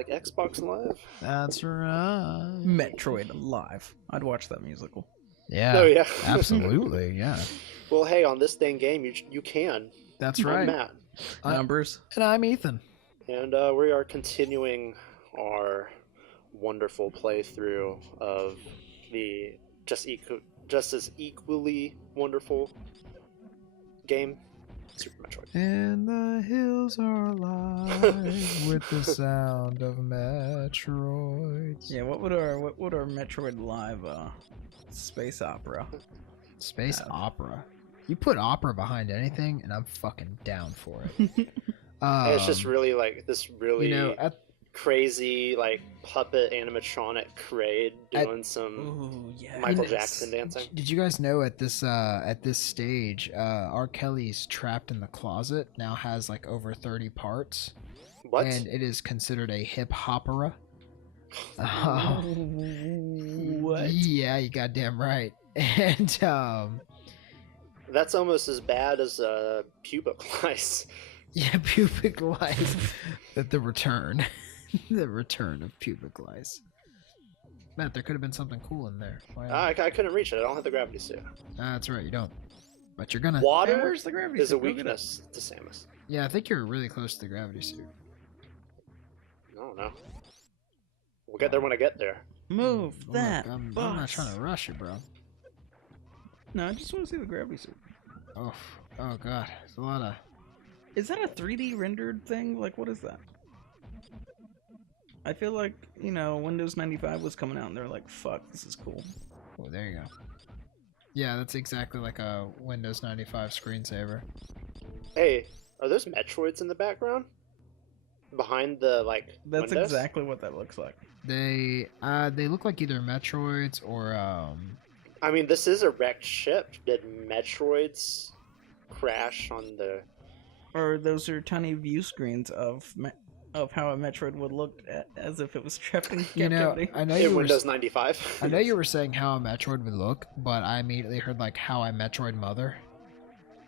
like Xbox Live. That's right. Metroid Live. I'd watch that musical. Yeah. Oh, yeah. Absolutely. Yeah. Well, hey, on this dang game, you can. That's I'm right. Matt. I'm Bruce. And I'm Ethan. And we are continuing our wonderful playthrough of the just as equally wonderful game, Super Metroid. And the hills are alive with the sound of Metroids. Yeah, what would our Metroid Live space opera? Space opera. You put opera behind anything, and I'm fucking down for it. And it's just really like this really at crazy like puppet animatronic Kraid doing some Ooh, yeah. Michael Jackson dancing. Did you guys know at this stage, R. Kelly's Trapped in the Closet now has like over 30 parts, What? and it is considered a hip hopera. What? Yeah, you goddamn right. And That's almost as bad as pubic lice. yeah, pubic lice. The return, the return of pubic lice. Matt, there could have been something cool in there. I couldn't reach it. I don't have the gravity suit. That's right, you don't. But you're gonna. Water Hey, where's the gravity is a suit? Go get weakness to Samus. Yeah, I think you're really close to the gravity suit. I don't know. We'll get there when I get there. Move Look, that. I'm bus. not trying to rush you, bro. No, I just want to see the gravity suit. Oh god, it's a lot of. Is that a 3D rendered thing? Like, what is that? I feel like, Windows 95 was coming out and they're like, fuck, this is cool. Oh, there you go. Yeah, that's exactly like a Windows 95 screensaver. Hey, are those Metroids in the background? Behind the That's windows? exactly what that looks like. They look like either Metroids or I mean, this is a wrecked ship. Did Metroids crash on the? Or those are tiny view screens of how a Metroid would look as if it was trapped in captivity. I know In you were Windows 95. I know you were saying how a Metroid would look, but I immediately heard like how I Metroid Mother.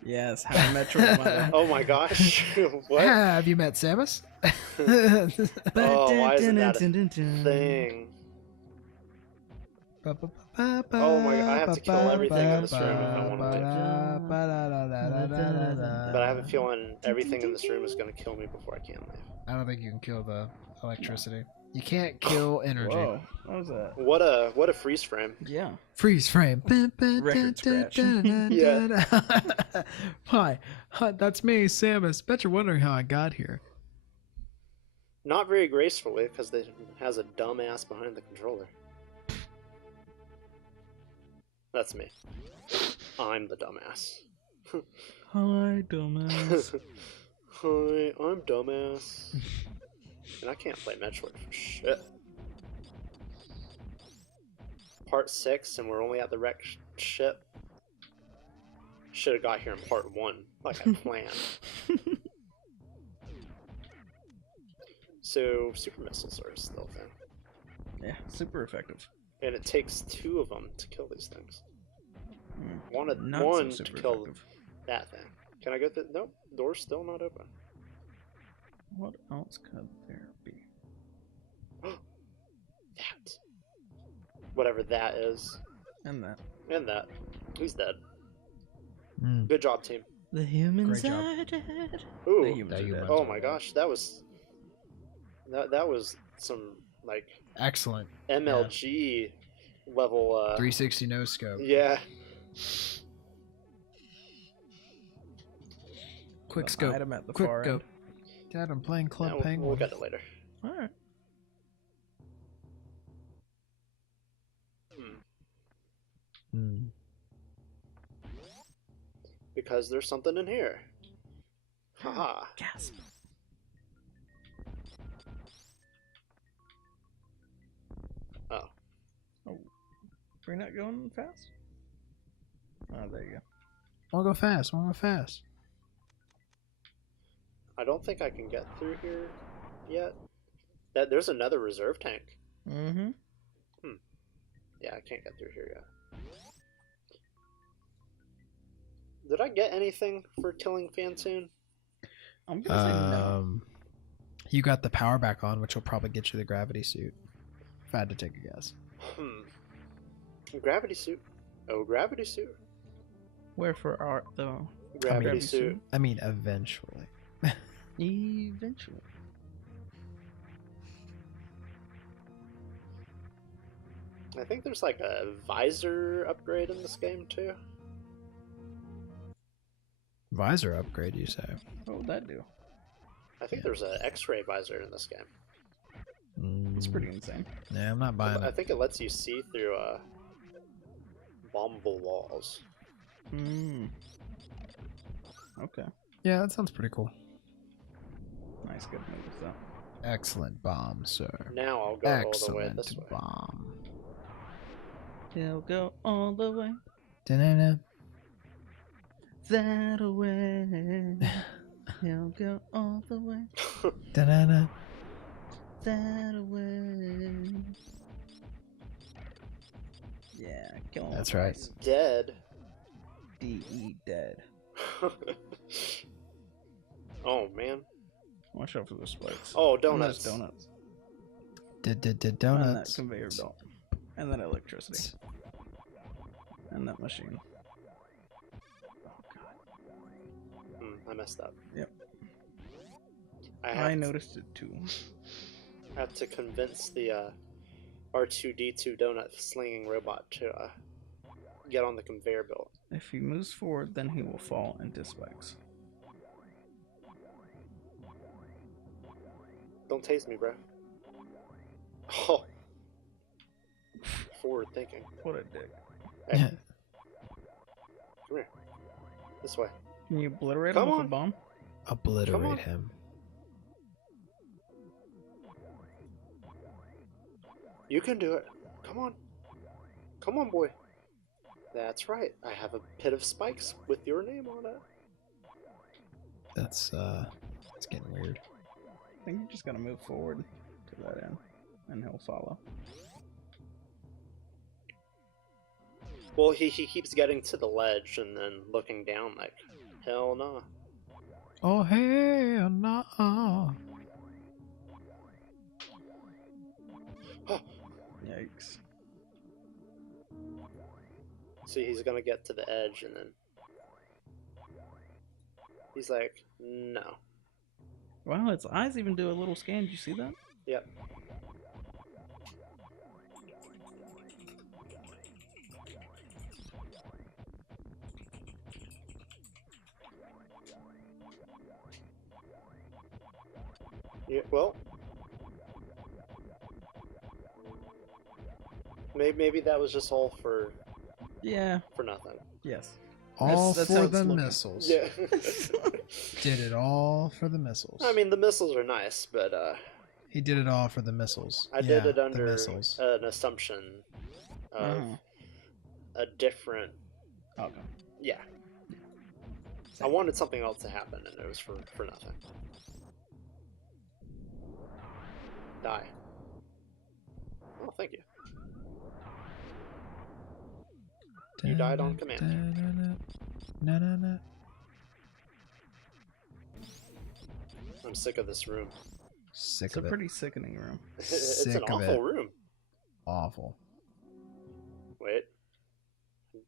Yes, how a Metroid Mother. Oh my gosh! What? Have you met Samus? Oh, why isn't that a thing? Oh my god, I have to kill everything in this room if I want to leave. But I have a feeling everything in this room is going to kill me before I can leave. I don't think you can kill the electricity. You can't kill energy. Whoa, what was that? What a freeze frame. Yeah. Freeze frame. Record scratch. Yeah. Hi, that's me, Samus. Bet you're wondering how I got here. Not very gracefully because it has a dumbass behind the controller. That's me. I'm the dumbass. Hi, dumbass. Hi, I'm dumbass. And I can't play Metroid for shit. Part 6 and we're only at the wrecked ship. Should have got here in part 1, like I planned. So, super missiles are still a thing. Yeah, super effective. And it takes 2 of them to kill these things. Not One so to super kill effective. that thing. Can I get the... Nope, door's still not open. What else could there be? That. Whatever that is. And that. And that. He's dead. Mm. Good job, team. The humans Great job. are dead. Ooh. The humans are dead. Oh my gosh, that was... That was some, like... Excellent. MLG level, 360 no scope. Yeah. Quick The scope. item at the Quick far go. end. Dad, I'm playing Club Yeah, Penguin. we'll get it later. Alright. Hmm. Because there's something in here. Haha. Gasp. Oh. Oh. We're not going fast? Oh, there you go. Wanna go fast? Wanna go fast? I don't think I can get through here yet. There's another reserve tank. Mm-hmm. Yeah, I can't get through here yet. Did I get anything for killing Fantoon? I'm gonna say no. You got the power back on, which will probably get you the gravity suit. If I had to take a guess. Gravity suit. Oh, gravity suit. Where for art though? Gravity suit. I mean, eventually. Eventually. I think there's like a visor upgrade in this game too. Visor upgrade, you say? What would that do? I think there's an X-ray visor in this game. It's pretty insane. Yeah, I'm not buying I it. think it lets you see through bombable walls. Okay. Yeah, that sounds pretty cool. Nice, good move, though. Excellent bomb, sir. Now I'll go all the way this Excellent way. bomb. He'll go all the way. Da-na-na. That away. He'll go all the way. Da-na-na. That away. Yeah, kill him. That's right. Dead. D-E dead. Oh man. Watch out for the spikes. Oh, And donuts. those donuts. Did And that donuts. conveyor belt. And that electricity. And that machine. I messed up. Yep. I noticed it too. have to convince the R2D2 donut slinging robot to get on the conveyor belt. If he moves forward, then he will fall into spikes. Don't taste me, bro. Oh. Forward thinking. What a dick. Hey, come here. This way. Can you obliterate Come him with on. a bomb? Obliterate him. You can do it. Come on. Come on, boy. That's right. I have a pit of spikes with your name on it. That's getting weird. I think you just gotta move forward to that end, and he'll follow. Well, he keeps getting to the ledge and then looking down like, hell no. Oh, hell no. Yikes. See, he's gonna get to the edge and then he's like, no. Wow, its eyes even do a little scan. Did you see that? Yep. Yeah, well, maybe that was just all for Yeah. nothing. Yes. All That's for how it's the looking. missiles. Yeah. Did it all for the missiles. I mean, the missiles are nice, but he did it all for the missiles. I did it the under missiles. an assumption of a different. Okay. Yeah. I wanted something else to happen, and it was for nothing. Die. Oh, thank you. You died on command. Na-na-na. I'm sick of this room. Sick It's a of it. pretty sickening room. It's Sick an of awful it. room. Awful. Wait.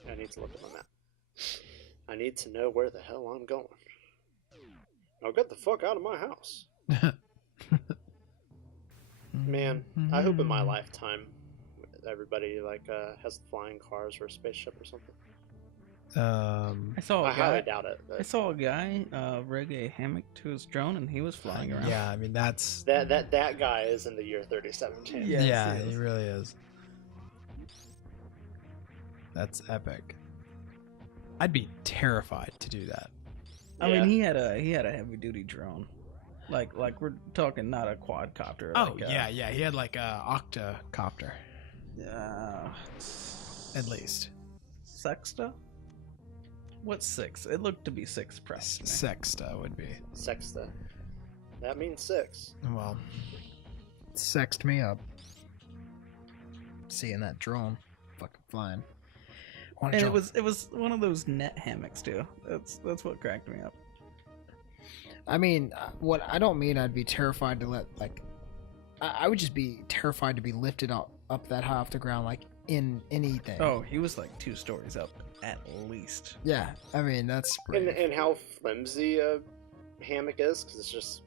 I need to look at my map. I need to know where the hell I'm going. Now get the fuck out of my house. Man, I hope in my lifetime everybody has flying cars or a spaceship or something. I saw a I highly guy. doubt it. I But saw a guy rig a hammock to his drone, and he was flying around. Yeah, I mean that's that guy is in the year 3017. Yes, yeah, he he is. really is. That's epic. I'd be terrified to do that. I Yeah. mean, he had a heavy duty drone, like we're talking not a quadcopter. Oh like yeah, he had like a octocopter at at least. Sexta. What's six? It looked to be six pressed. to me. Sexta would be. Sexta. That means 6. Well, sexed me up. Seeing that drone fucking flying. And it was one of those net hammocks too. That's what cracked me up. I mean, what I don't mean I'd be terrified to let like. I would just be terrified to be lifted up that high off the ground, like in anything. Oh, he was like 2 stories up at least. Yeah, I mean that's brave. And how flimsy a hammock is, because it's just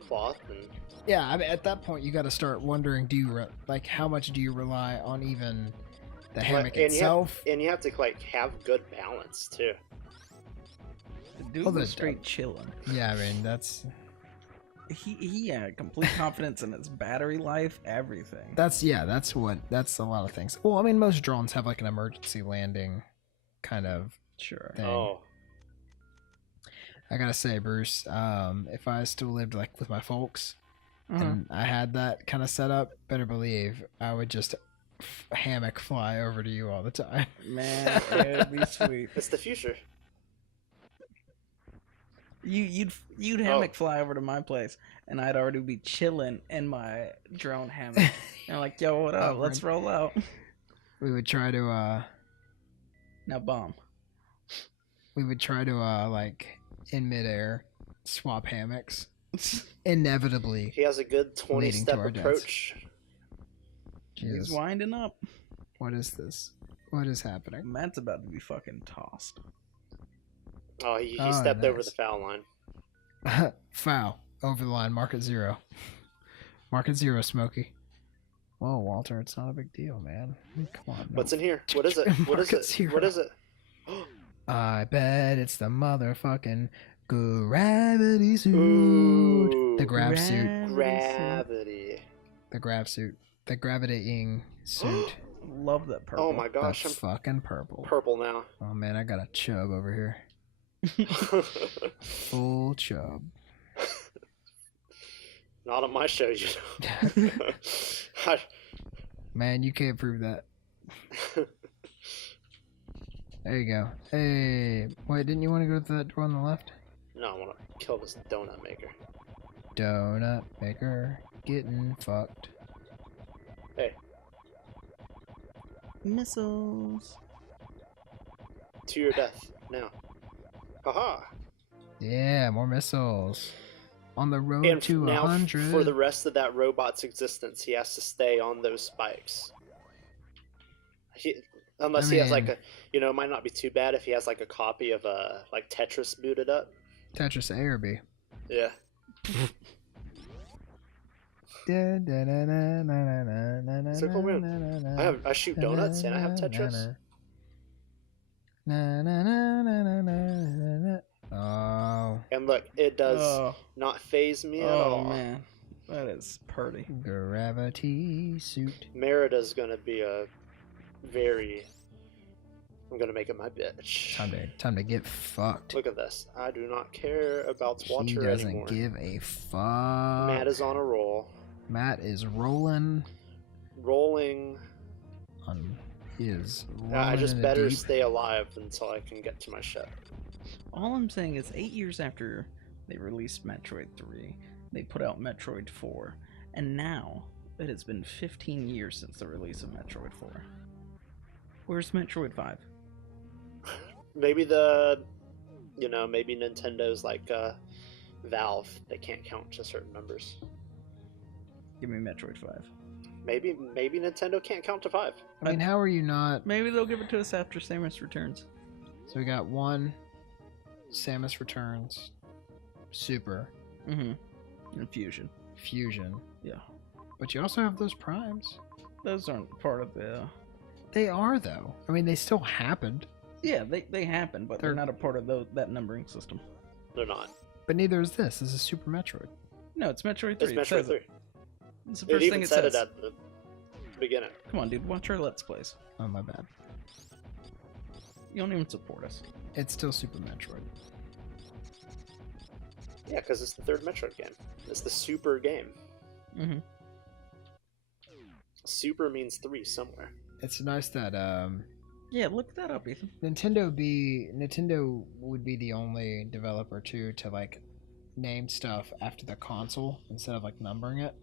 cloth and. Yeah, I mean at that point you got to start wondering: do you like how much do you rely on even the hammock itself? And you have to like have good balance too. The dude Well, was straight chilling. Yeah, I mean that's. He had complete confidence in his battery life, everything. That's a lot of things. Well, I mean most drones have like an emergency landing kind of Sure. thing. Oh. I gotta say, Bruce, if I still lived like with my folks and I had that kind of setup, better believe I would just hammock fly over to you all the time. Man, it'd be sweet. It's the future. You'd hammock fly over to my place, and I'd already be chilling in my drone hammock. And like, yo, what up? Let's roll out. We would try to Now bomb. We would try to like in midair swap hammocks. Inevitably. He has a good Leading to 20-step our deaths. approach. He's Jesus. winding up. What is this? What is happening? Matt's about to be fucking tossed. Oh, he Oh, stepped over nice. the foul line. Foul. Over the line. Mark it 0. Mark it 0, Smokey. Whoa, Walter, it's not a big deal, man. Come on. What's in here? What is it? What is Market it? zero. What is it? I bet it's the motherfucking gravity suit. Ooh, The grav suit. Gravity. The grav suit. The gravitating suit. Love that purple. Oh my gosh, The I'm fucking purple. purple now. Oh man, I got a chub over here. Full chub. Not on my show, you know. Man, you can't prove that. There you go. Hey, wait, didn't you want to go to that door on the left? No, I want to kill this donut maker. Donut maker getting fucked. Hey, Missiles. to your death now. Haha. Yeah, more missiles. On the road And to now, 100. for the rest of that robot's existence, he has to stay on those spikes. Unless he has like mean- a, you know, it might not be too bad if he has like a copy of like Tetris booted up. Tetris A or B. Yeah. So cool, man. I shoot donuts and I have Tetris. Oh, And look, it does Oh, not phase me at oh all. man. That is pretty. gravity suit. Merida's gonna be a very. I'm gonna make it my bitch. Time to get fucked. Look at this. I do not care about He Walter doesn't anymore. give a fuck. Matt is on a roll. Matt is rolling Rolling. on his. I just in the better deep. stay alive until I can get to my ship. All I'm saying is 8 years after they released Metroid 3, they put out Metroid 4, and now it has been 15 years since the release of Metroid 4. Where's Metroid 5? Maybe maybe Nintendo's like Valve. They can't count to certain numbers. Give me Metroid 5. Maybe Nintendo can't count to 5. I mean, how are you not? Maybe they'll give it to us after Samus Returns. So we got 1, Samus Returns, Super, Mm-hmm. And Fusion. Fusion. Yeah. But you also have those primes. Those aren't part of the... They are though. I mean, they still happened, Yeah, they happen, but they're They're- not a part of that numbering system. They're not. but neither is this. This is Super Metroid. No, it's Metroid 3. It's It Metroid says 3. it. It's the It first thing even it said says. it at the beginning. Come on, dude. Watch our Let's Plays. Oh my bad. You don't even support us. It's still Super Metroid. Yeah, because it's the third Metroid game. It's the Super game. Mm-hmm. Super means 3 somewhere. It's nice that Yeah, look that up, Ethan. Nintendo would be the only developer too to like name stuff after the console instead of like numbering it.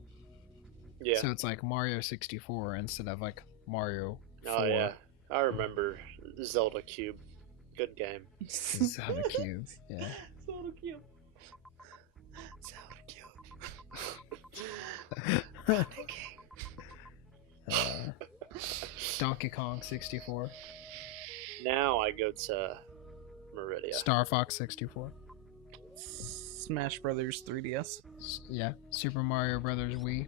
Yeah. So it's like Mario 64 instead of like Mario 4. Oh yeah, I remember Zelda Cube. Good game. Zelda Cube. Yeah. So cute. Donkey Kong 64. Now I go to Meridia. Star Fox 64. Smash Brothers 3DS. Yeah. Super Mario Brothers Wii.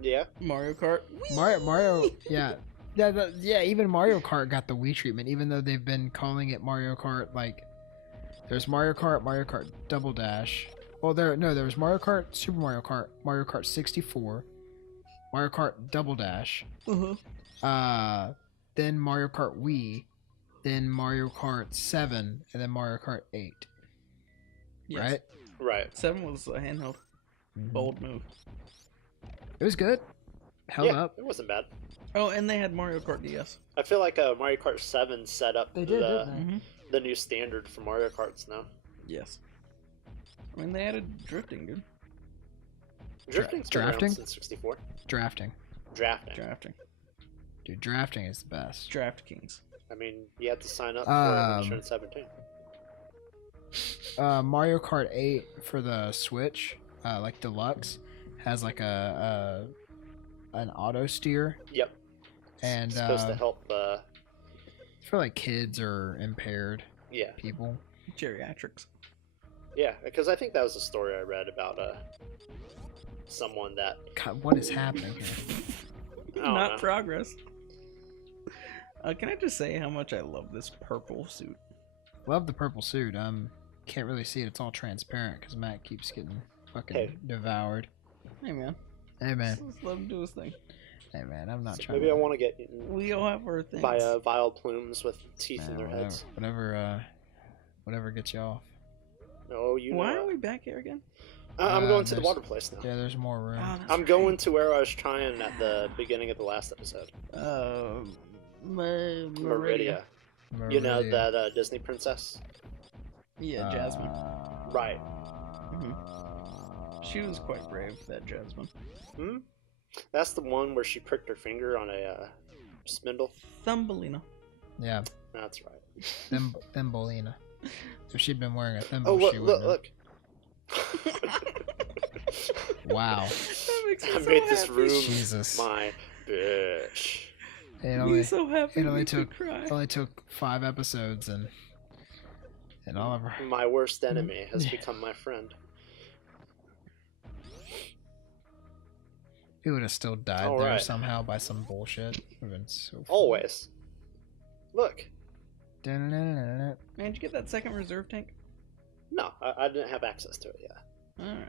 Yeah. Mario Kart. Mario. Yeah. Yeah. Even Mario Kart got the Wii treatment, even though they've been calling it Mario Kart. Like, there's Mario Kart Double Dash. Well, there was Mario Kart, Super Mario Kart 64, Mario Kart Double Dash. Then Mario Kart Wii, then Mario Kart 7, and then Mario Kart 8. Yes. Right? Right. 7 was a handheld. Bold move. It was good. Held Yeah, up. it wasn't bad. Oh, and they had Mario Kart DS. I feel like Mario Kart 7 set up They did, didn't they? Mm-hmm. the new standard for Mario Karts now. Yes. I mean, they added drifting, dude. Drifting's been drafting? around since 64. Drafting. Drafting. Dude, drafting is the best. Draft Kings. I mean, you had to sign up for it when you turned 17. Mario Kart 8 for the Switch, like deluxe, has like an auto steer, Yep. and It's supposed to help. for like kids or impaired Yeah. people. Geriatrics. Yeah, because I think that was a story I read about someone that. God, what is happening here? I don't Not know. progress. Can I just say how much I love this purple suit? Love the purple suit. Can't really see it. It's all transparent because Matt keeps getting fucking Hey. devoured. Hey, man. Hey man, Let's let him do his thing. hey man, I'm not So trying. maybe I want to get eaten We all have our things. by vile plumes with teeth in Man, their whatever, heads. whatever gets you off. Oh, you Why know. are we back here again? I'm going to the there's- water place now. Yeah, there's more room. Oh, that's I'm right. going to where I was trying at the beginning of the last episode. Meridia. You know, Meridia. that Disney princess? Yeah, Jasmine. Right. She was quite brave, that Jasmine. Hmm? That's the one where she pricked her finger on a spindle? Thumbelina. Yeah, That's right. Thumbelina. If she'd been wearing a thimble, Oh, look, she look, wouldn't. look. Wow. That makes me I so made this happy. room Jesus. my bitch. It He's only, so happy. it only makes me took cry. only took 5 episodes and all of her. My worst enemy has become my friend. He would have still died All there right. somehow by some bullshit. Would have been so. funny. Always. Look. Da-na-na-na-na. Man, did you get that second reserve tank? No, I didn't have access to it yet. Alright.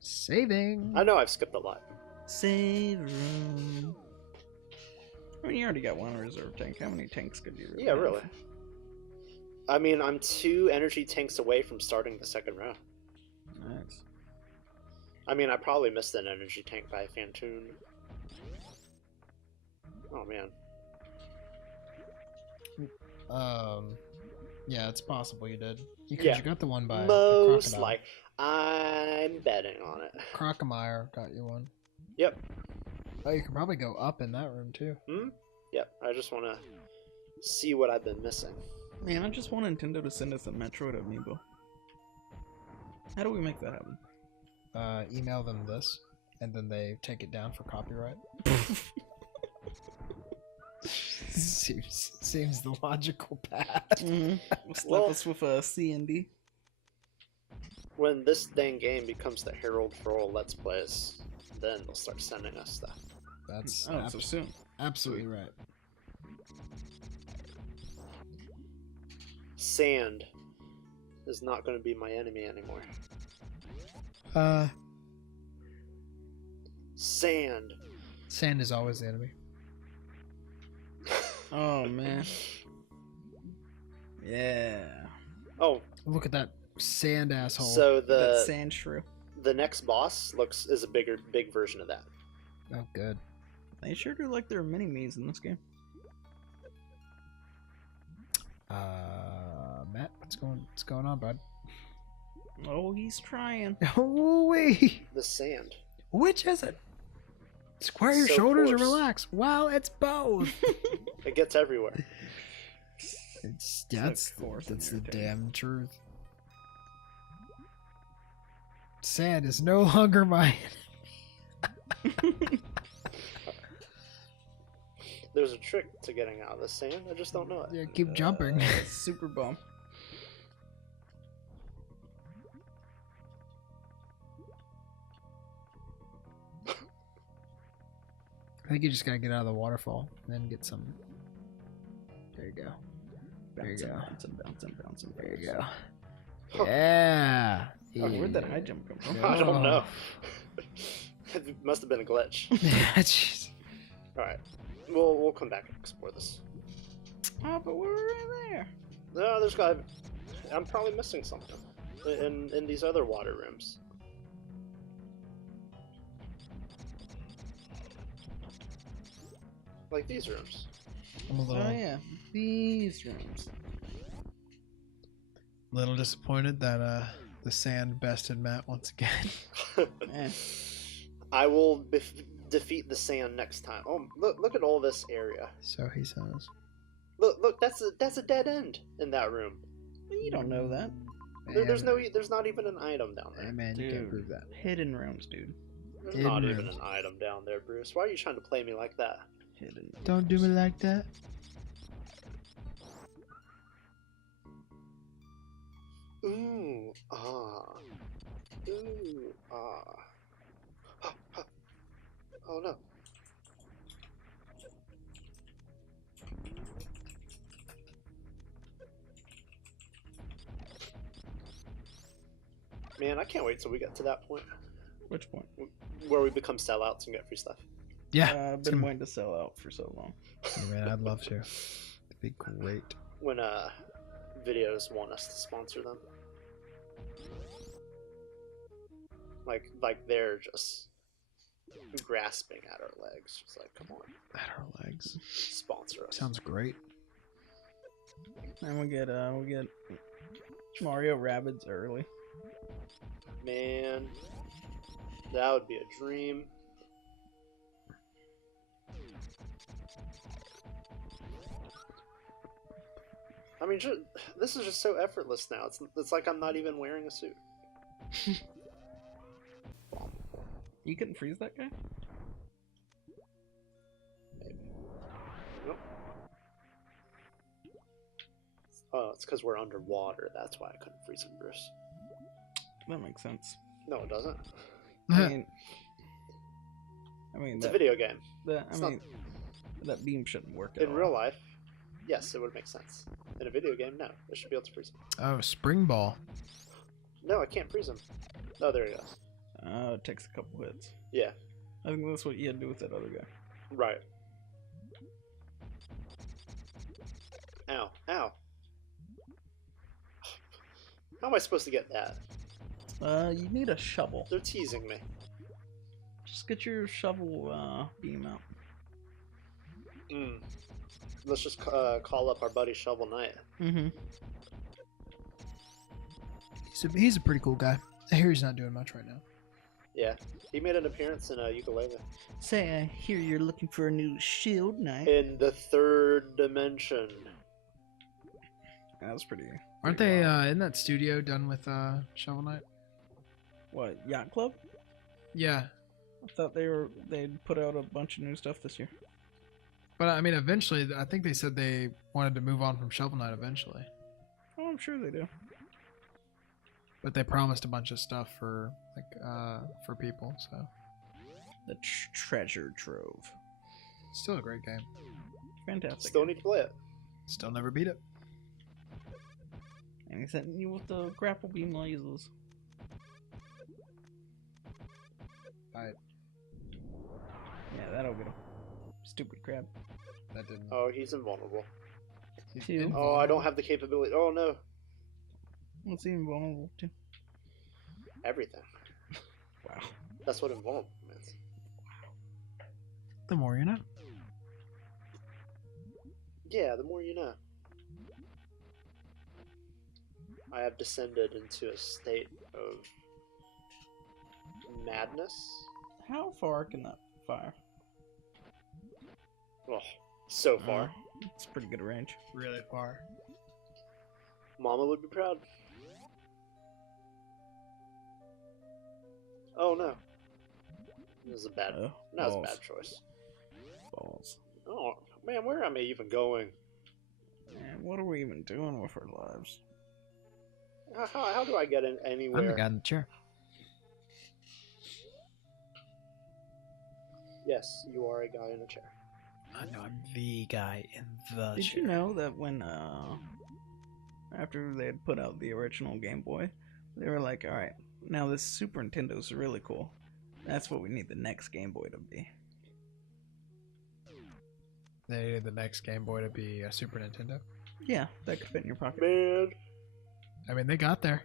Saving. I know I've skipped a lot. Save room. I mean, you already got one reserve tank. How many tanks could you really Yeah, have? really. I mean, I'm 2 energy tanks away from starting the second round. Nice. I mean, I probably missed an energy tank by Fantoon. Oh, man. Yeah, it's possible you did. You Yeah. got the one by Most Crocodile. like. I'm betting on it. Crocomire got you one. Yep. Oh, you can probably go up in that room too. Yep. I just want to see what I've been missing. Man, I just want Nintendo to send us a Metroid amiibo. How do we make that happen? Email them this, and then they take it down for copyright. seems the logical path. Slap Well- us with a C and D. When this dang game becomes the herald for all Let's Plays, then they'll start sending us stuff. That's Oh, so soon. absolutely right. Sand is not going to be my enemy anymore. Sand. Sand is always the enemy. Oh man. Yeah. Oh, Look at that sand asshole. so That sand shrew. the next boss is a big version of that. Oh, good. They sure do like their mini me's in this game. Matt, what's going on, bud? Oh, he's trying. Oh wait, The sand. which is it? Square your So shoulders or coarse. relax. Well, it's both. It gets everywhere. It's So that's coarse and the irritating. damn truth. Sand is no longer my enemy. There's a trick to getting out of this sand. I just don't know it. Yeah, keep jumping. Super bump. I think you just gotta get out of the waterfall and then get some. There you go. There you go. Bouncing. There you go. Huh. Yeah. Oh, where'd that high jump come from? I don't know. It must have been a glitch. Jeez. Alright. We'll come back and explore this. Oh, but we're right there. No, there's got. I'm probably missing something in these other water rooms. Like these rooms. I'm a little, Oh yeah, these rooms. little disappointed that the sand bested Matt once again. Eh. I will defeat the sand next time. Oh, look at all this area. So he says. Look, that's a dead end in that room. You don't know that. There's not even an item down there. Hey man, you can't Dude. prove that. Hidden rooms, dude. There's Hidden not even rooms. an item down there, Bruce. Why are you trying to play me like that? Hidden. Don't do me like that. Ooh, ah. Ooh, ah. Ha, ha. Oh no. Man, I can't wait till we get to that point Which point? where we become sellouts and get free stuff. Yeah. I've been waiting to sell out for so long. Man, I'd love to. It'd be great. When videos want us to sponsor them. Like they're just grasping at our legs. Just like, come on, At our legs. sponsor us. Sounds great. And we get Mario Rabbids early. Man, that would be a dream. I mean, this is just so effortless now. It's like I'm not even wearing a suit. You couldn't freeze that guy? Maybe. Nope. Oh, it's because we're underwater. That's why I couldn't freeze him, Bruce. That makes sense. No, it doesn't. I mean, It's a video game. That beam shouldn't work at In all. real life, yes, it would make sense. In a video game, no. I should be able to freeze him. Oh, spring ball. No, I can't freeze him. Oh, there he goes. It takes a couple hits. Yeah, I think that's what you had to do with that other guy. right. Ow, ow. How am I supposed to get that? You need a shovel. They're teasing me. Just get your shovel beam out. Let's just call up our buddy Shovel Knight. Mm-hmm. He's a pretty cool guy. I hear he's not doing much right now. Yeah, he made an appearance in Ukulele. Say, I hear you're looking for a new shield knight. In the third dimension. That was pretty. Aren't they in that studio done with Shovel Knight? What, Yacht Club? Yeah. I thought they'd put out a bunch of new stuff this year. But I mean, eventually, I think they said they wanted to move on from Shovel Knight eventually. Oh, I'm sure they do. But they promised a bunch of stuff for for people, so The treasure trove. still a great game. Fantastic. Still need to play it. Still never beat it. And he's hitting you with the grapple beam lasers. Alright, Yeah, that'll get him. Stupid crab. that didn't. Oh, he's invulnerable. he's Two. invulnerable. Oh, I don't have the capability. Oh no, What's he invulnerable to? everything. Wow. That's what invulnerable means. The more you know. Yeah, the more you know. I have descended into a state of madness. How far can that fire? Oh, so far. It's pretty good range. Really far. Mama would be proud. Oh no. It was a bad. Oh, That was a balls. bad choice. Balls. Oh man, where am I even going? Man, what are we even doing with our lives? How do I get in I'm the anywhere? guy in the chair. Yes, you are a guy in a chair. I know I'm the guy in the Did chair. you know that when after they had put out the original Game Boy, they were like, all right, now this Super Nintendo's really cool. That's what we need the next Game Boy to be. They needed the next Game Boy to be a Super Nintendo. Yeah, that could fit in your pocket. Man. I mean, they got there.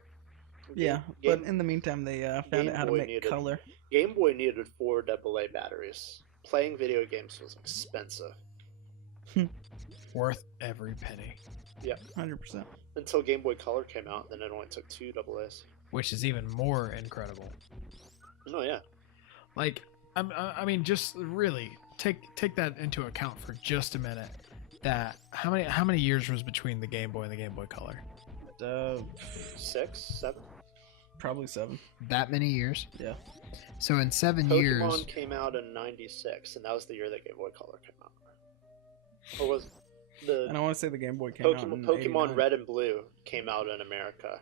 Yeah, but in the meantime, they found Game out how to Boy make needed- color. Game Boy needed 4 AA batteries. Playing video games was expensive. Worth every penny. 100%. Until Game Boy Color came out, then it only took 2 AA's. Which is even more incredible. Oh yeah. Like, I mean, just really take that into account for just a minute. That how many years was between the Game Boy and the Game Boy Color? 6, 7. Probably 7. That many years. Yeah. So in 7 Pokemon years, came out in '96, and that was the year that Game Boy Color came out. Or was the And I want to say the Game Boy came out in Pokemon 89. Red and Blue came out in America,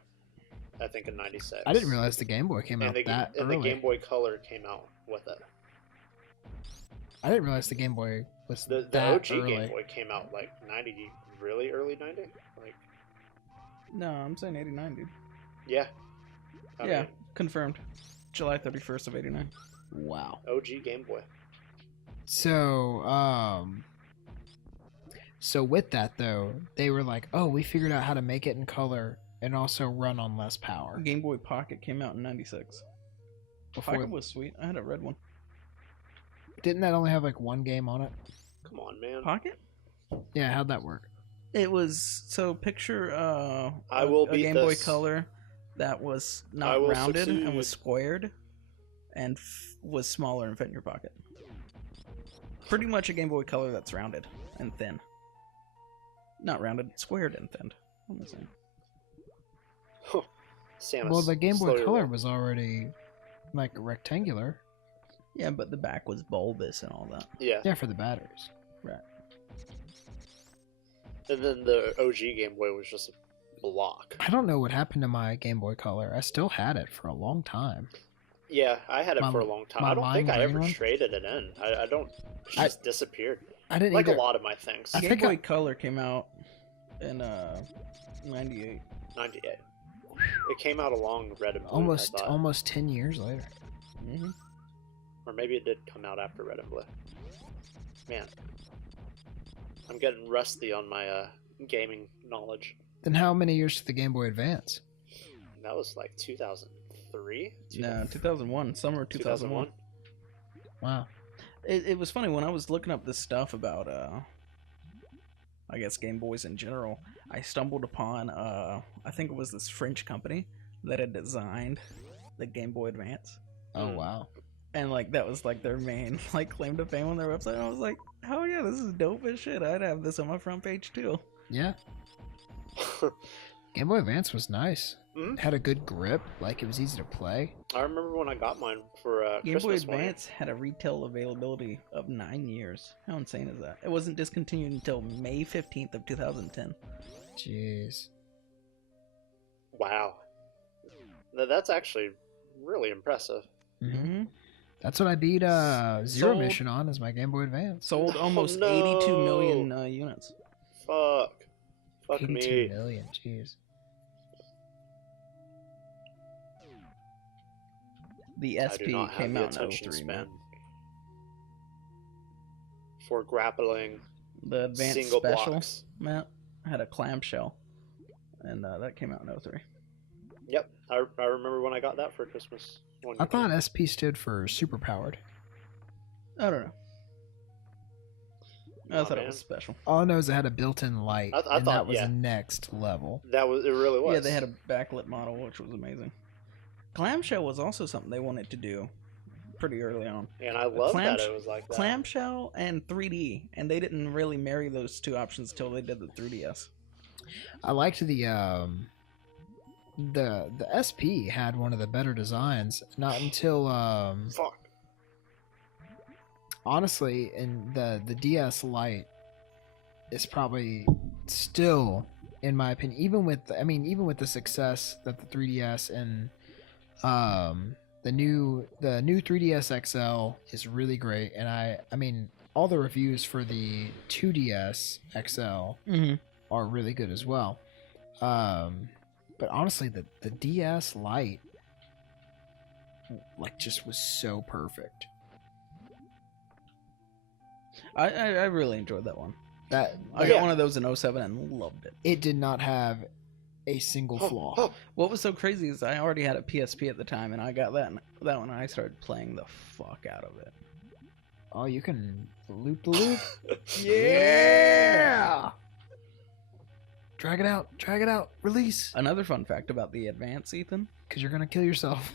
I think in '96. I didn't realize the Game Boy came out that and early. the Game Boy Color came out with it. I didn't realize the Game Boy was The that OG early. Game Boy came out like '90, really early '90. Like, No, I'm saying 89, dude. yeah. I Yeah, mean, confirmed. July 31st of 89. Wow. OG Game Boy. So with that though, they were like, "Oh, we figured out how to make it in color and also run on less power." Game Boy Pocket came out in 96. Before, Pocket was sweet. I had a red one. didn't that only have like one game on it? Come on, man. Pocket? Yeah, how'd that work? It was so picture I will a beat Game Boy this. Color that was I not will rounded and succeed. was squared and was smaller and fit in your pocket. Pretty much a Game Boy Color that's rounded and thin. Not rounded, squared and thin. What am I saying? Samus. Well, the Game slow Boy your Color roll. was already like rectangular. Yeah, but the back was bulbous and all that. Yeah. Yeah, for the batteries. Right. And then the OG Game Boy was just a block. I don't know what happened to my Game Boy Color. I still had it for a long time. Yeah, I had it My- for a long time. my I don't think lime I green ever one? traded it in. I don't. It I- just disappeared. I didn't Like either. a lot of my things. I Game think Boy Color came out in 98. 98. It came out along Red and Blue. almost I thought. almost 10 years later. Mm-hmm. Or maybe it did come out after Red and Blue. Man, I'm getting rusty on my gaming knowledge. Then how many years to the Game Boy Advance? That was like 2003. No, 2001. Summer 2001. Wow. It was funny when I was looking up this stuff about I guess Game Boys in general. I stumbled upon I think it was this French company that had designed the Game Boy Advance, Oh Hmm. wow. and like that was like their main like claim to fame on their website. And I was like, oh yeah, this is dope as shit. I'd have this on my front page too. Yeah. Game Boy Advance was nice. Mhm. It had a good grip. Like it was easy to play. I remember when I got mine for Game Boy Christmas one year. Advance had a retail availability of 9 years. How insane is that? It wasn't discontinued until May 15th of 2010. Jeez. Wow. That's actually really impressive. Mm-hmm. That's what I beat Zero Sold- Mission on as my Game Boy Advance. Sold Oh, almost no. 82 million units. Fuck. Fuck 82 me. million. Jeez. The I do SP not have came the out in attention 03, span man. for grappling The Advanced single Special, blocks. Matt, had a clamshell. And that came out in 03. Yep, I remember when I got that for Christmas. One I year. thought SP stood for super powered. I don't know. I Aw, thought it man. was special. All I know is it had a built-in light, I and thought, that was yeah. next level. That was, it really was. Yeah, they had a backlit model, which was amazing. Clamshell was also something they wanted to do pretty early on. And I love that clamsh- it was like that. Clamshell and 3D, and they didn't really marry those two options until they did the 3DS. I liked the SP had one of the better designs. Not until Fuck. honestly, and the DS Lite is probably still, in my opinion, even with the success that the 3DS and the new 3DS XL is really great, and I mean all the reviews for the 2DS XL are really good as well. But honestly, the DS Lite like just was so perfect. I really enjoyed that one. That I got one of those in 07 and loved it. it did not have a single flaw. What was so crazy is I already had a PSP at the time, and I got that one, and I started playing the fuck out of it. Oh, you can loop the loop. Yeah! Drag it out, release. Another fun fact about the Advance, Ethan. Because you're gonna kill yourself.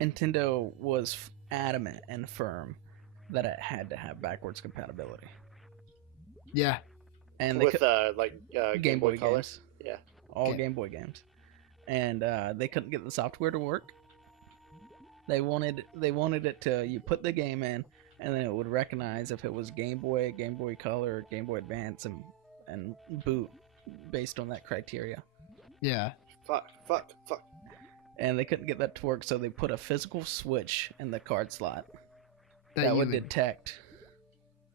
Nintendo was adamant and firm that it had to have backwards compatibility. Yeah. And they with Game Boy Color. games. Yeah. All Game Boy games. And they couldn't get the software to work. They wanted it to, you put the game in, and then it would recognize if it was Game Boy, Game Boy Color, Game Boy Advance, and boot based on that criteria. Yeah. Fuck. And they couldn't get that to work, so they put a physical switch in the card slot that you would detect.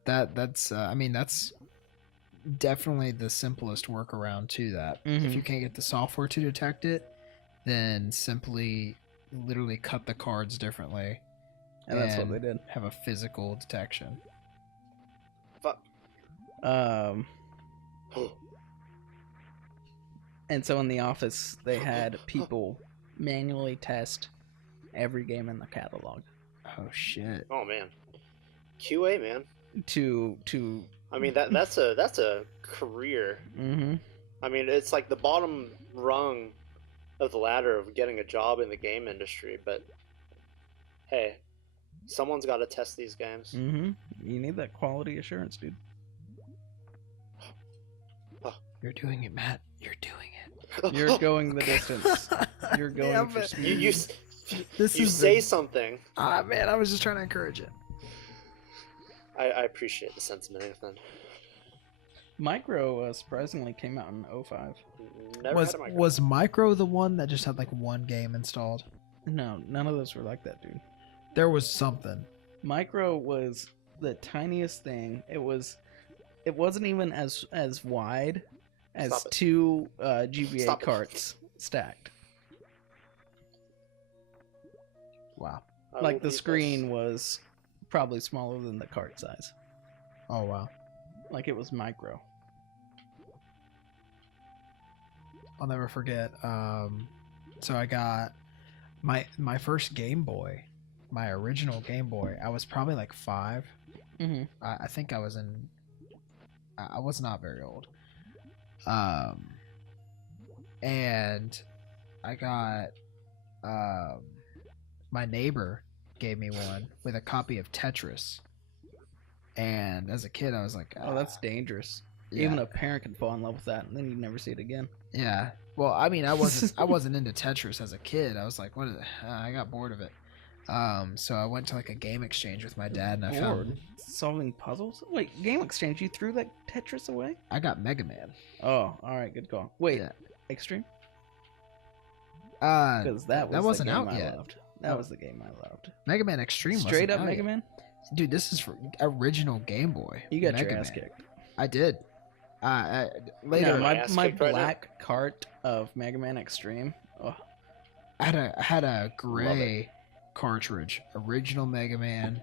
That's definitely the simplest workaround to that. If you can't get the software to detect it, then simply literally cut the cards differently. And that's what they did. Have a physical detection. Fuck. And so in the office, they had people manually test every game in the catalog. Oh shit. Oh man. QA, man. To I mean that's a career. I mean, it's like the bottom rung of the ladder of getting a job in the game industry, but hey, someone's got to test these games. You need that quality assurance, dude. You're doing it, Matt. You're doing it. You're going the distance. You're going for speed. You say something. Ah, man, I was just trying to encourage it. I appreciate the sentiment, Nathan. Micro surprisingly came out in 05. Never had a Micro. Was Micro the one that just had like one game installed? No, none of those were like that, dude. There was something. Micro was the tiniest thing. It wasn't even as wide as two GBA carts stacked. Wow. Like the screen was probably smaller than the cart size. Oh wow. Like it was micro. I'll never forget. So I got my first Game Boy, my original Game Boy. I was probably like 5. I think I was I was not very old. And I got my neighbor gave me one with a copy of Tetris. And as a kid, I was like, "Oh, that's dangerous." Yeah. Even a parent can fall in love with that, and then you never see it again. Yeah. Well, I mean, I wasn't into Tetris as a kid. I was like, what is it? I got bored of it. So I went to like a game exchange with my dad, and I found solving puzzles. Wait, game exchange? You threw that Tetris away? I got Mega Man. Oh, all right, good call. Wait, Yeah. Extreme? Because that wasn't the game out I yet. loved. That was the game I loved. Mega Man Extreme. Straight up wasn't out Mega yet. Man. Dude, this is for original Game Boy. You got Mega your ass Man. kicked. I did. Later, No, my ass my kicked right now. black cart of Mega Man Extreme. Oh, I had a gray cartridge, original Mega Man.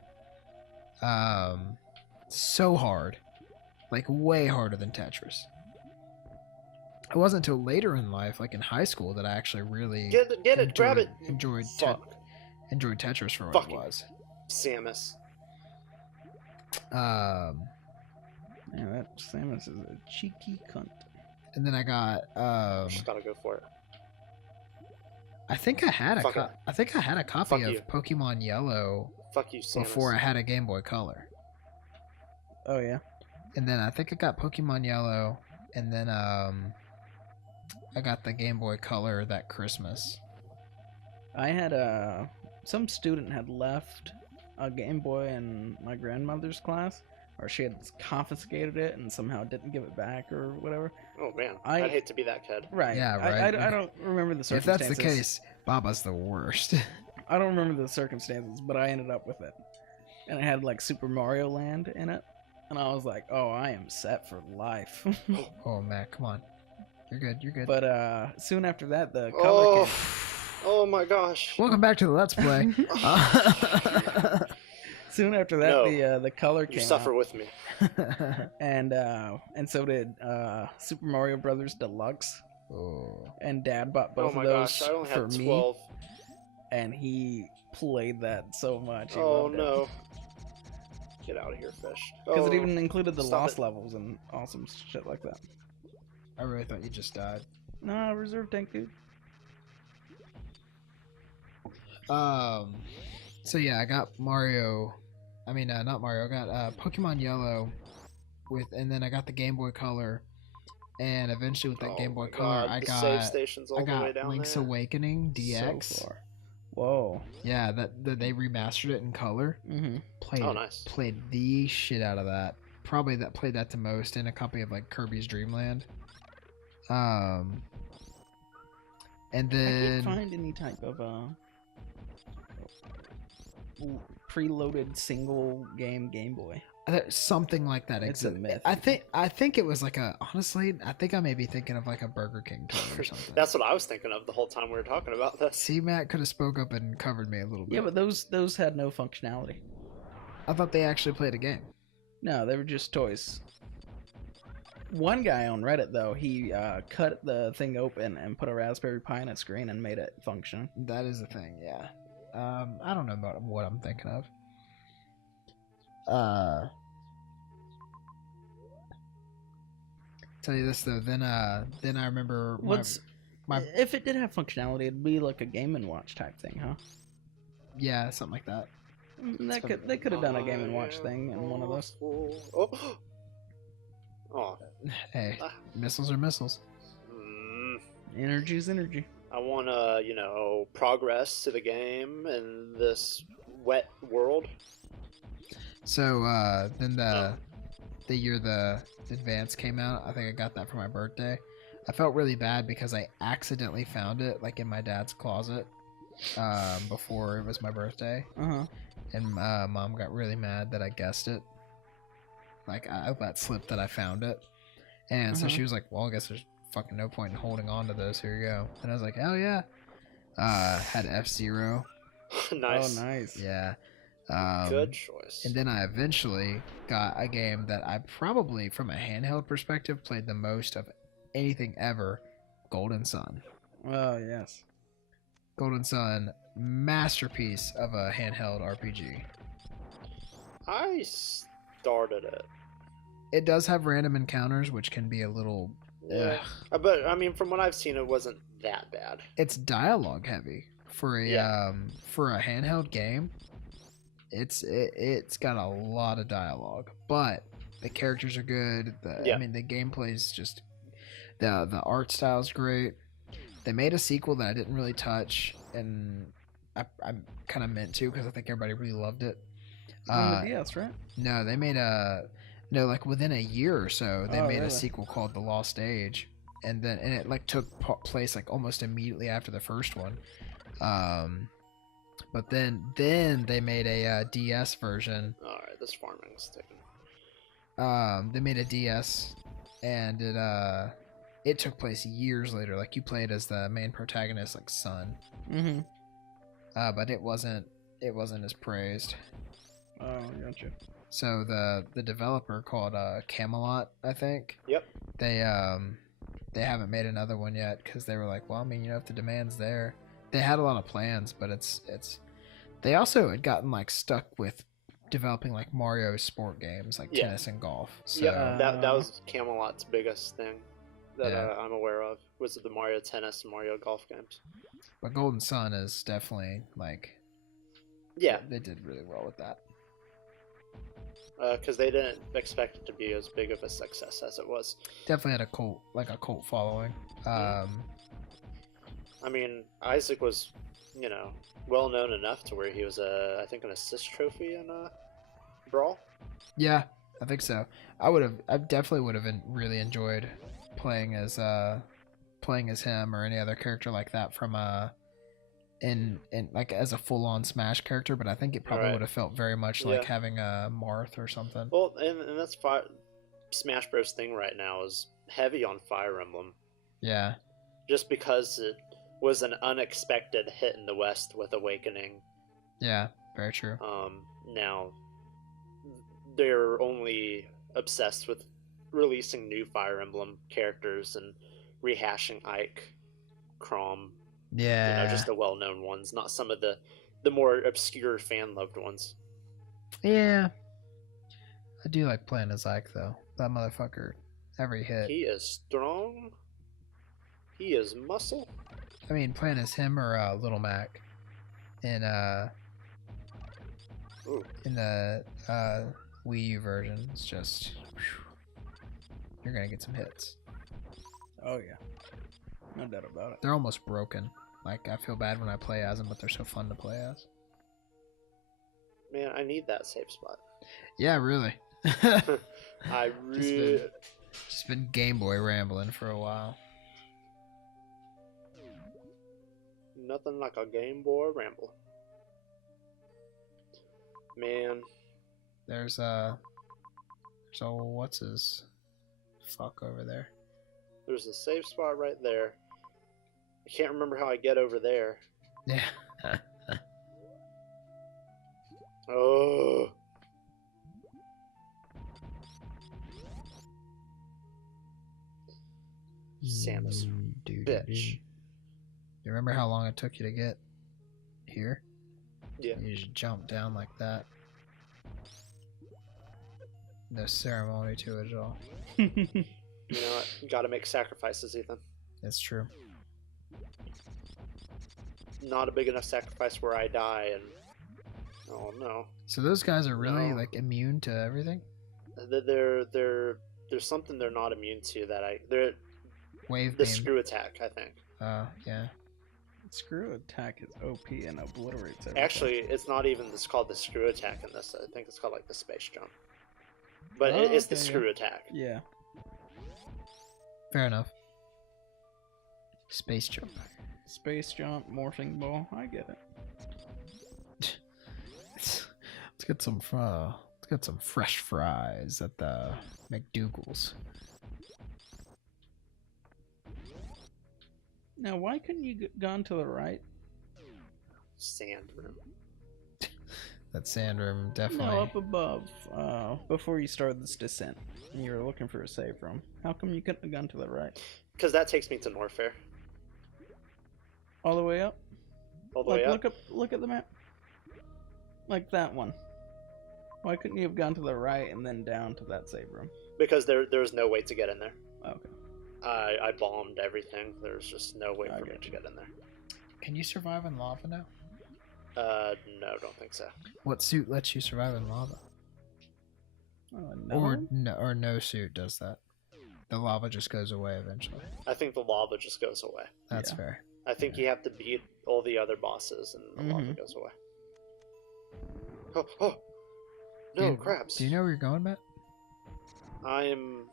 So hard, like way harder than Tetris. It wasn't until later in life, like in high school, that I actually really grab it. enjoyed Tetris for what Fuck it was. Samus. yeah, that Samus is a cheeky cunt. And then I got Just gotta go for it. I think I had Fuck it. I think I had a copy Fuck of you. Pokemon Yellow Fuck you, Samus. before I had a Game Boy Color. Oh yeah. And then I think I got Pokemon Yellow, and then I got the Game Boy Color that Christmas. I had some student had left a Game Boy in my grandmother's class, or she had confiscated it and somehow didn't give it back or whatever. Oh man, I'd hate to be that kid. Right. Yeah, right. I don't remember the If circumstances. that's the case, Baba's the worst. I don't remember the circumstances, but I ended up with it, and it had like Super Mario Land in it, and I was like, "Oh, I am set for life." Oh man, come on. You're good. You're good. But soon after that, the color came. Oh my gosh. Welcome back to the Let's Play. Soon after that, No, the color came You suffer out, with me. and so did Super Mario Brothers Deluxe. Oh. And Dad bought Oh both my of those gosh, I only for have me, 12. and he played that so much. He Oh loved it. no. Get out of here, fish. Because Oh, it even included the stop lost it. levels and awesome shit like that. I really thought you just died. Nah, reserve tank, dude. So yeah, I got Mario. I mean, not Mario. I got Pokemon Yellow, and then I got the Game Boy Color, and eventually with that Oh Game Boy my Color, God, I the got save stations all the way down Link's there. Awakening DX. So far. Whoa. Yeah, that they remastered it in color. Mm-hmm. Played Nice. played the shit out of that. Probably played that the most, in a copy of like Kirby's Dream Land. And I can't then find any type of preloaded single game Game Boy. something like that It's a exists. myth. I think it was like honestly, I think I may be thinking of like a Burger King toy or something. That's what I was thinking of the whole time we were talking about this. See, Matt could have spoke up and covered me a little bit. Yeah, but those had no functionality. I thought they actually played a game. No, they were just toys. One guy on Reddit though, he cut the thing open and put a Raspberry Pi in a screen and made it function. That is the thing, yeah. I don't know about what I'm thinking of. Tell you this though, then I remember my if it did have functionality, it'd be like a Game and Watch type thing, huh? yeah, something like that. They could have done a Game and Watch thing in one of those. Oh. Hey, Ah. missiles are missiles. Energy's energy. I want to, progress to the game in this wet world. So then the year the Advance came out, I think I got that for my birthday. I felt really bad because I accidentally found it like in my dad's closet before it was my birthday, and Mom got really mad that I guessed it. Like I let slip that I found it, and so she was like, "Well, I guess there's fucking no point in holding on to those. Here you go." And I was like, "Hell yeah!" Had F-Zero. Nice. Oh, nice. Yeah. Good choice. And then I eventually got a game that I probably, from a handheld perspective, played the most of anything ever, Golden Sun. Oh, yes. Golden Sun, masterpiece of a handheld RPG. I started it. It does have random encounters, which can be a little... Yeah. But, I mean, from what I've seen, it wasn't that bad. It's dialogue heavy. For a handheld game, it's got a lot of dialogue, but the characters are good. I mean, the gameplay's just the art style's great. They made a sequel that I didn't really touch, and I kind of meant to because I think everybody really loved it. On the DS, right? No, they made like within a year or so, they made a sequel called The Lost Age, and it like took place like almost immediately after the first one. But then they made a DS version. All right, this farming's taking. They made a DS, and it took place years later. Like you played as the main protagonist, like son. Mm-hmm. But it wasn't as praised. Oh, gotcha. So the developer called Camelot, I think. Yep. They haven't made another one yet because they were like, well, I mean, if the demand's there. They had a lot of plans, but it's they also had gotten like stuck with developing like Mario sport games like tennis and golf. So that was Camelot's biggest thing that I'm aware of, was the Mario Tennis and Mario Golf games. But Golden Sun is definitely like they did really well with that. Because they didn't expect it to be as big of a success as it was. Definitely had a cult following. I mean, Isaac was you know, well known enough to where he was I think an assist trophy in Brawl. Yeah, I think so. I definitely would have really enjoyed playing as him or any other character like that from in like as a full on Smash character. But I think it probably Right. would have felt very much like having a Marth or something. Well, and that's Smash Bros. Thing right now is heavy on Fire Emblem. Yeah. Just because it was an unexpected hit in the West with Awakening. Yeah, very true. Now they're only obsessed with releasing new Fire Emblem characters and rehashing Ike, Chrom. Yeah. You know, just the well-known ones, not some of the more obscure fan-loved ones. Yeah. I do like playing as Ike though. That motherfucker, every hit. He is strong. He is muscle. I mean, playing as him or Little Mac in the Wii U version, it's just you're gonna get some hits. Oh yeah, no doubt about it. They're almost broken. Like I feel bad when I play as them, but they're so fun to play as. Man, I need that safe spot. Yeah, really. I really just been Game Boy rambling for a while. Nothing like a Game Boy ramble. Man. There's what's his fuck over there? There's a safe spot right there. I can't remember how I get over there. Yeah. Oh. Samus, bitch. You remember how long it took you to get here? Yeah. You just jump down like that. No ceremony to it at all. You know what? You gotta make sacrifices, Ethan. That's true. Not a big enough sacrifice where I die and... Oh, no. So those guys are really, No. like, immune to everything? There's something they're not immune to that they're... Wave The beam. screw attack, I think. Yeah. Screw attack is OP and obliterates everything. Actually, it's not even called the screw attack in this. I think it's called, like, the space jump. But Oh, it's the okay, screw attack. Yeah. Fair enough. Space jump. Space jump, morphing ball. I get it. Let's get some fresh fries at the McDougal's. Now, why couldn't you gone to the right? Sand room. That sand room definitely. No, up above. Before you started this descent, and you were looking for a save room. How come you couldn't have gone to the right? Because that takes me to Norfair. All the way up. All the way up. Look at the map. Like that one. Why couldn't you have gone to the right and then down to that save room? Because there's no way to get in there. Okay. I bombed everything. There's just no way for me get to you. get in there. Can you survive in lava now? No, don't think so. What suit lets you survive in lava? No. Or no suit does that. The lava just goes away eventually. I think the lava just goes away. That's Yeah. fair. I think you have to beat all the other bosses and the lava goes away. Oh! No, Dude, crabs. Do you know where you're going, Matt?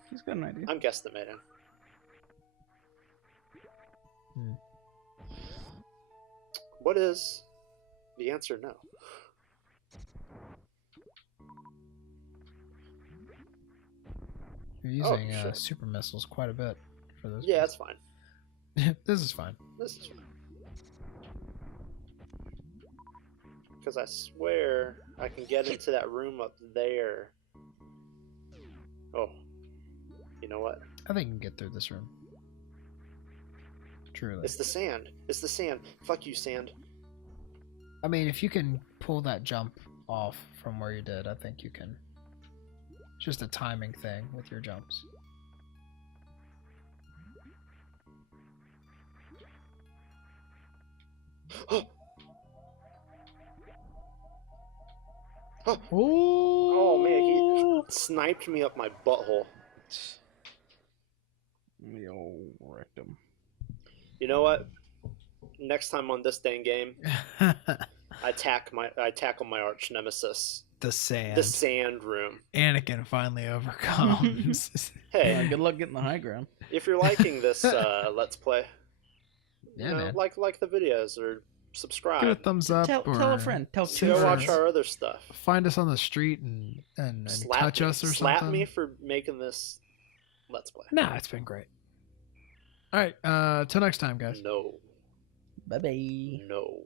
He's got an idea. I'm guesstimating. Hmm. What is the answer? No. You're using shit. super missiles quite a bit for this. Yeah, that's fine. This is fine. This is fine. Because I swear I can get into that room up there. Oh. You know what? I think you can get through this room. Truly. It's the sand. It's the sand. Fuck you, sand. I mean, if you can pull that jump off from where you did, I think you can. It's just a timing thing with your jumps. Oh man, he sniped me up my butthole. The old rectum. You know what? next time on this dang game, I tackle my arch nemesis, the sand. the sand room. Anakin finally overcomes. Hey, Good luck getting the high ground. if you're liking this let's play, Yeah, man. like the videos or subscribe. Give it a thumbs up. Tell or a friend. Tell two Go friends. watch our other stuff. Find us on the street and touch us or slap something. me for making this let's play. Nah, it's been great. All right, till next time, guys. No. Bye bye. No.